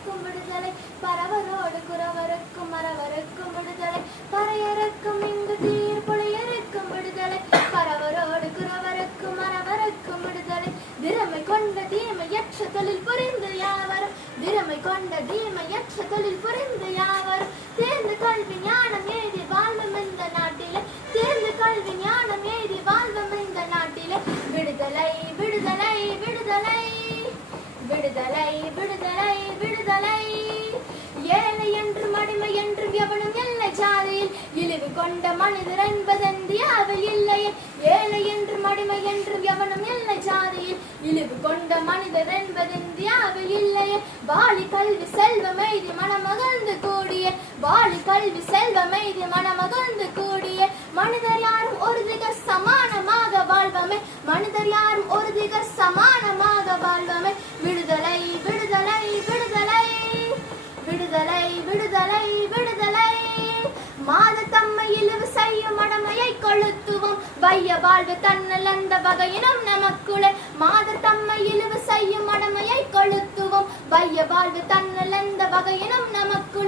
பறையறக்கும் விடுதலை. பரவரோடு குறவருக்கும் மரவருக்கும் விடுதலை. பறையறக்கும் இங்கு தீர் பொழையறக்கும் விடுதலை. பரவரோடு குறவருக்கும் மரவருக்கும் விடுதலை. திறமை கொண்ட தீமையற்ற தொழில் புரிந்து யாவரும். திறமை கொண்ட தீமையற்ற தொழில் புரிந்து யாவரும். தேர்ந்து கல்வி ஞானம் எழுதி வாழ்வும் இந்த நாட்டிலே. தேர்ந்து கல்வி ஞானம் எழுதி வாழ்வும் இந்த நாட்டிலே. விடுதலை விடுதலை விடுதலை. விடுதலை விடுதலை. தலை ஏழை என்று மடிமை என்று எவனும் இல்லை ஜாதியில். இழிவு கொண்ட மனிதர் என்பது இந்தியாவில் இல்லையே ஏழை என்று மடிமை என்று எவனும் இல்லை ஜாதியில். இழிவு கொண்ட மனிதர் என்பது இந்தியாவில் இல்லையே வாலி கல்வி செல்வம் எய்தி மனமகிழ்ந்து கூடிய. வாலி கல்வி செல்வம் எய்தி மனமகிழ்ந்து கூடிய. மனிதர் யாரும் ஒரு திக சமானமாக வாழ்வமே. மனிதர் யாரும் கொளுத்துவோம். வைய வாழ்வு தன்னல் அந்த வகையினும் நமக்குள்ளே. மாத தம்மை இழிவு செய்யும் மடமையை கொளுத்துவோம். வைய வாழ்வு தன்னல் அந்த வகையினும் நமக்கு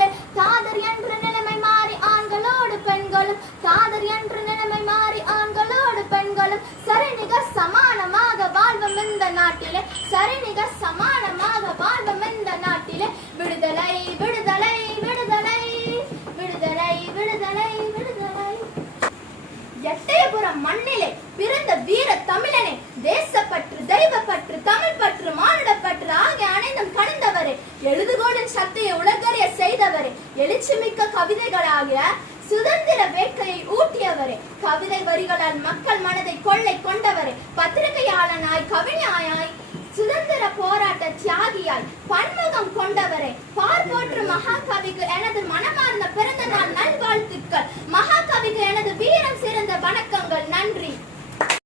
மண்ணிலே பிறந்த வீர தமிழனே தேசப்பற்று தெய்வப்பற்று தமிழ் பற்று மானுடப்பற்று ஆகிய அனைத்தும் கடந்தவரே எழுதுகோளின் சக்தியை உலகறிய செய்தவரே. எழுச்சிமிக்க கவிதைகளாகிய சுதந்திர வேட்கையை ஊட்டியவரே. கவிதை வரிகளால் மக்கள் மனதை கொள்ளை கொண்டவரே. பத்திரிகையாளனாய் கவிஞாயாய் சுதந்திர போராட்ட தியாகியாய் பன்முகம் கொண்டவரே. பார் போற்று மகாகவிக்கு எனது மனமார்ந்த பிறந்த நாள்